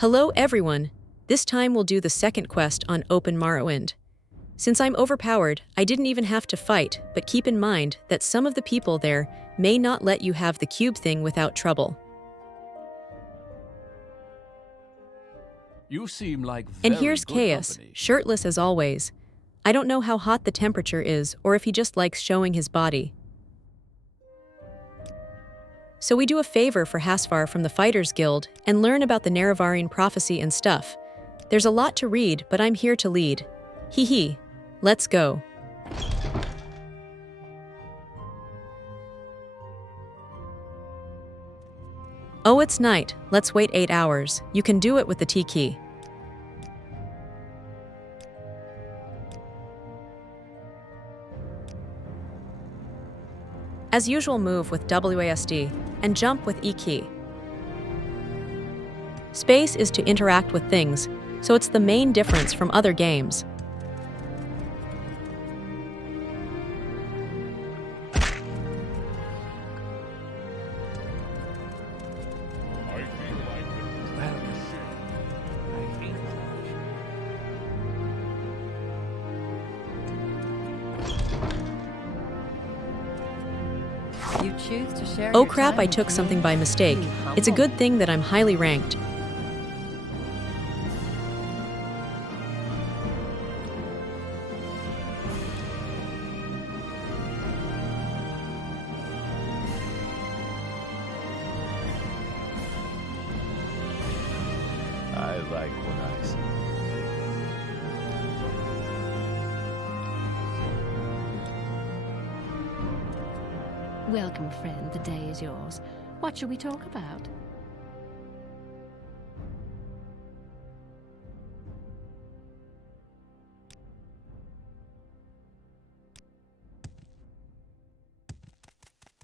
Hello everyone! This time we'll do the second quest on OpenMW. Since I'm overpowered, I didn't even have to fight, but keep in mind that some of the people there may not let you have the cube thing without trouble. You seem like And very here's good Caius, company. shirtless as always. I don't know how hot the temperature is or if he just likes showing his body. So we do a favor for Hasphat from the Fighters Guild and learn about the Nerevarine prophecy and stuff. There's a lot to read, but I'm here to lead. Hee hee. Let's go. Oh, it's night. Let's wait 8 hours. You can do it with the T key. As usual, move with WASD and jump with E key. Space is to interact with things, so it's the main difference from other games. You choose to share Oh your crap, time I with took me. something by mistake. Be It's a humble. good thing that I'm highly ranked. I like what I see. Welcome, friend. The day is yours. What shall we talk about?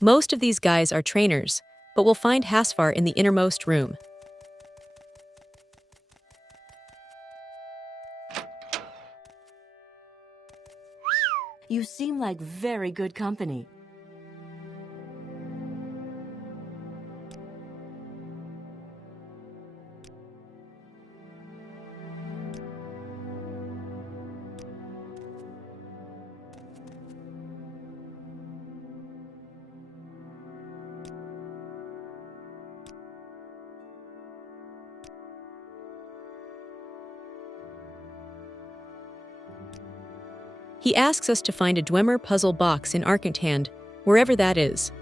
Most of these guys are trainers, but we'll find Hasphat in the innermost room. You seem like very good company. He asks us to find a Dwemer puzzle box in Arkngthand, wherever that is.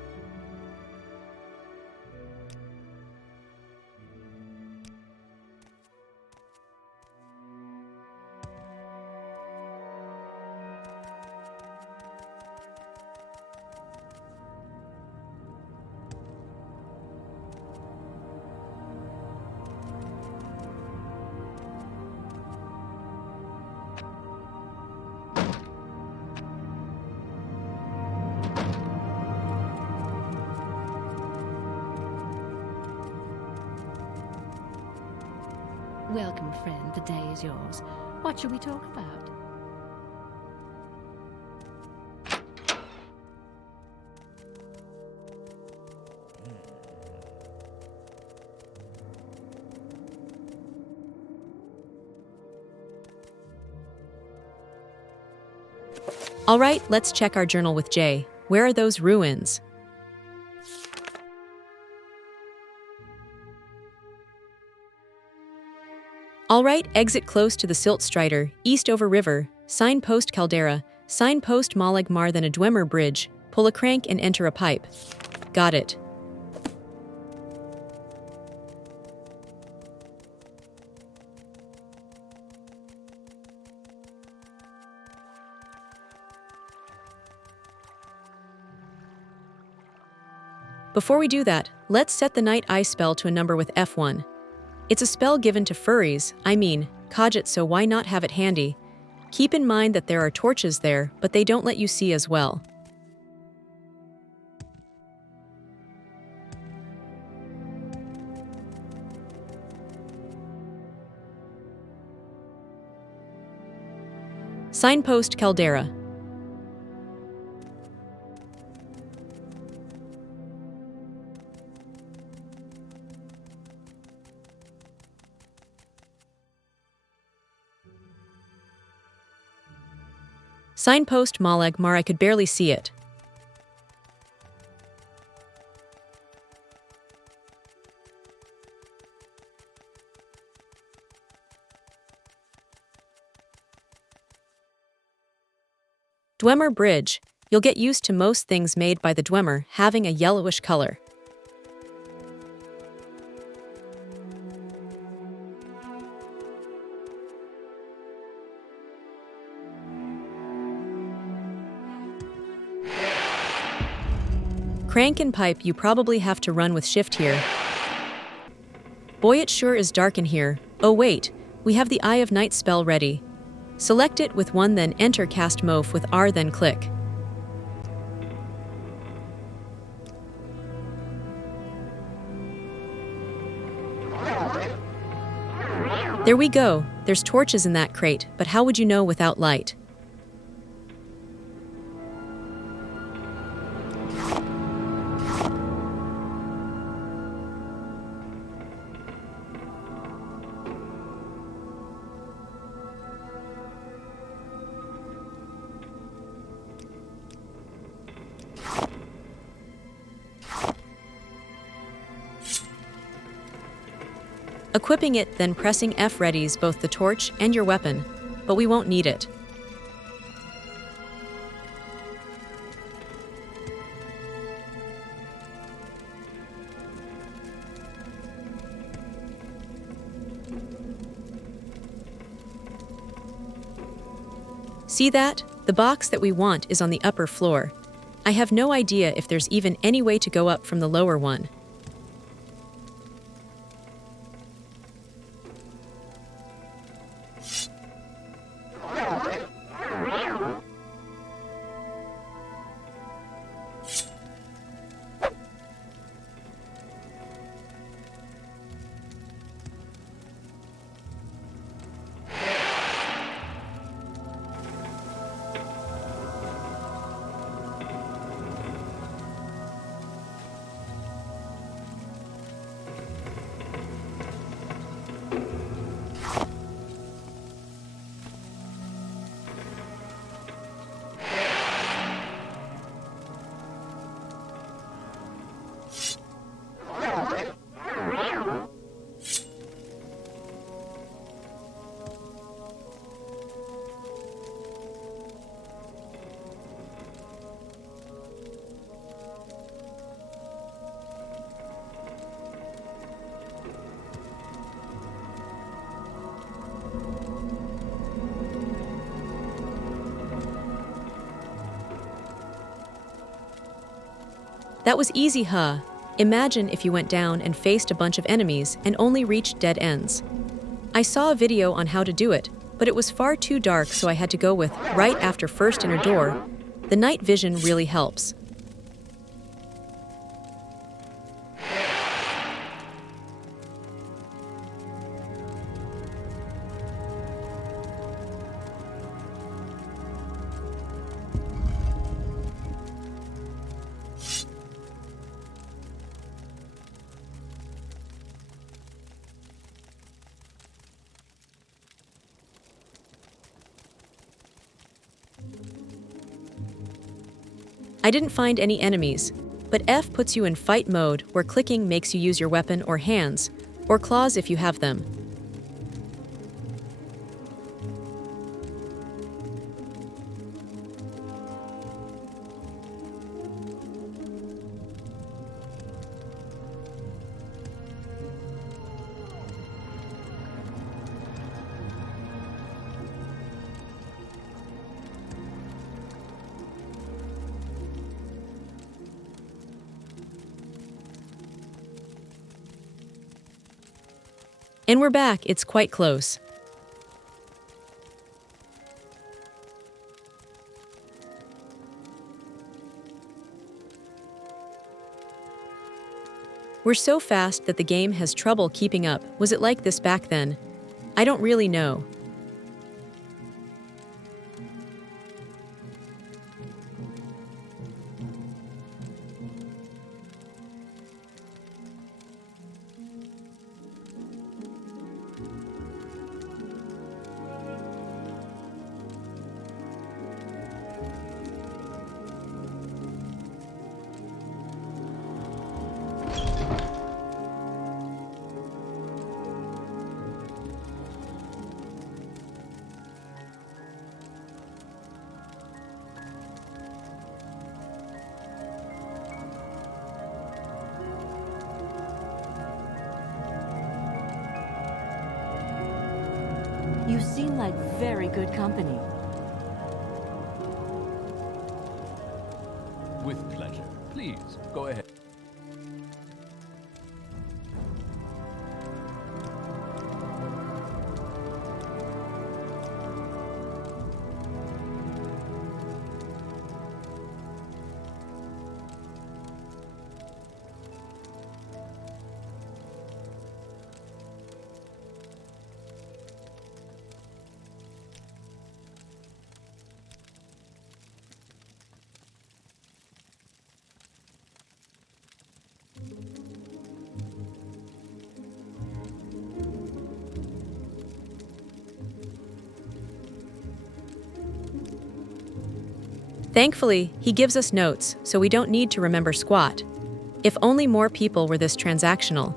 Welcome, friend. The day is yours. What shall we talk about? All right, let's check our journal with Jay. Where are those ruins? All right, exit close to the Siltstrider, east over river, signpost Caldera, signpost Malag Mar than a Dwemer bridge, pull a crank and enter a pipe. Got it. Before we do that, let's set the Night Eye spell to a number with F1. It's a spell given to furries, Cogit, so why not have it handy? Keep in mind that there are torches there, but they don't let you see as well. Signpost Caldera. Signpost Maleg Mar, I could barely see it. Dwemer Bridge. You'll get used to most things made by the Dwemer having a yellowish color. Crank and pipe, you probably have to run with shift here. Boy, it sure is dark in here. Oh wait, we have the Eye of Night spell ready. Select it with 1, then enter cast Moaf with R, then click. There we go. There's torches in that crate, but how would you know without light? Equipping it, then pressing F readies both the torch and your weapon, but we won't need it. See that? The box that we want is on the upper floor. I have no idea if there's even any way to go up from the lower one. That was easy, huh? Imagine if you went down and faced a bunch of enemies and only reached dead ends. I saw a video on how to do it, but it was far too dark, so I had to go with right after first inner door. The night vision really helps. I didn't find any enemies, but F puts you in fight mode, where clicking makes you use your weapon or hands, or claws if you have them. And we're back, it's quite close. We're so fast that the game has trouble keeping up. Was it like this back then? I don't really know. You seem like very good company. With pleasure. Please, go ahead. Thankfully, he gives us notes, so we don't need to remember squat. If only more people were this transactional.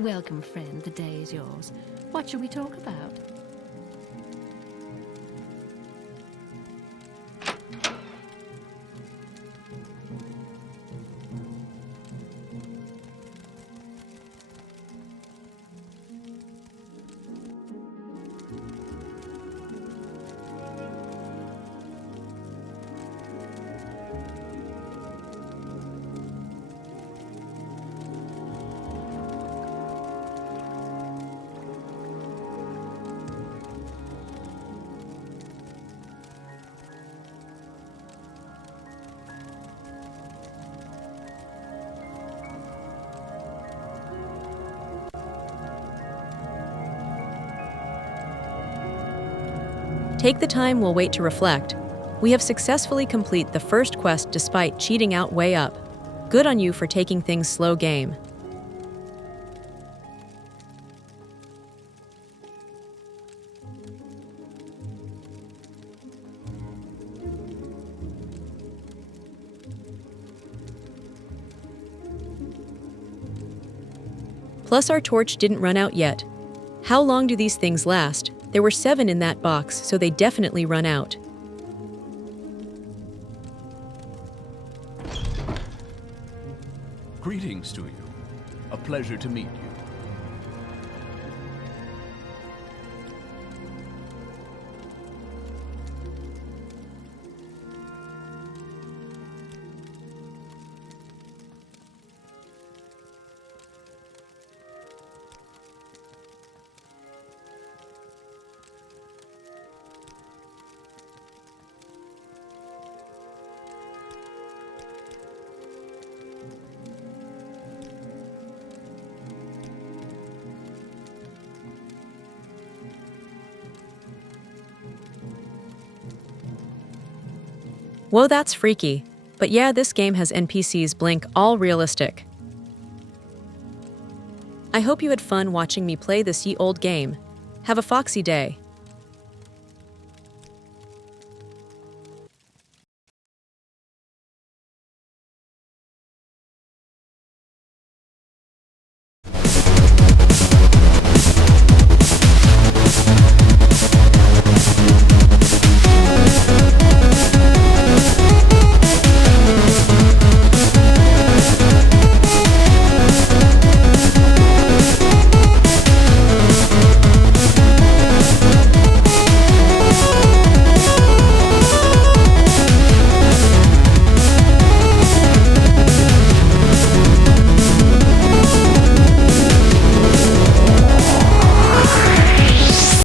Welcome, friend. The day is yours. What shall we talk about? Take the time we'll wait to reflect. We have successfully completed the first quest despite cheating out way up. Good on you for taking things slow game. Plus our torch didn't run out yet. How long do these things last? There were 7 in that box, so they definitely run out. Greetings to you. A pleasure to meet you. Whoa, that's freaky. But yeah, this game has NPCs blink all realistic. I hope you had fun watching me play this ye old game. Have a foxy day.